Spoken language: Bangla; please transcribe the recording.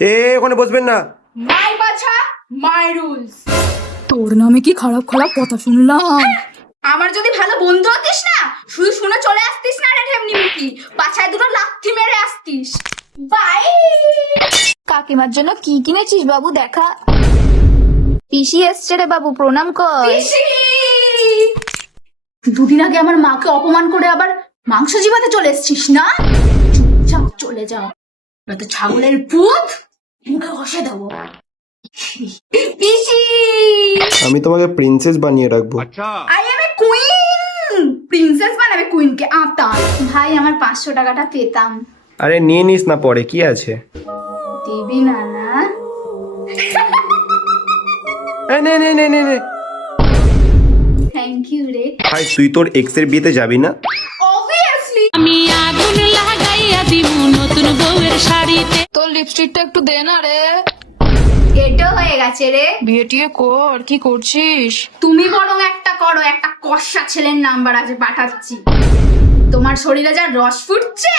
ওখানে বসবেন না। মাই বাছা মাই রুলস। তোর নামে কি খারাপ খারাপ কথা শুনলাম। আমার যদি ভালো বন্ধু হতিস না, শুধু শুনে চলে আসতিস না রে ঢেমনি মুখি, পাছায় দুটো লাথি মেরে আসতিস। বাই। কাকিমার জন্য কি কিনেছিস বাবু দেখা? পিসি এসছে রে বাবু, প্রণাম কর। পিসি! দুদিন আগে আমার মাকে অপমান করে আবার মাংস জিবাতে চলে এসছিস না? চুপচাপ চলে যাও, নয়তো ছাগলের পুত মুখে ঘষে দেবো। পিসি! আমি তোমাকে প্রিন্সেস বানিয়ে রাখবো। I M A queen. Princess বানাবে কুইনকে আতাল। ভাই আমার 500 টাকাটা পেতাম। আরে নিয়ে নিস না, পরে কি আছে। দিবি না না? নে নে নে নে নে। থ্যাংক ইউ রে। ভাই তুই তোর এক্স এর বিয়েতে যাবি না? অবভিয়াসলি। আমি আগুন লাগাইয়া দিমু নতুন বউয়ের শাড়িতে। তোর লিপস্টিকটা একটু দে না রে। এটো হয়ে গেছে রে। বিয়ে টিয়ে কর, কি করছিস? তুমি বরং একটা করো, একটা কষা ছেলের নাম্বার আছে পাঠাচ্ছি। তোমার শরীরে যা রস ফুটছে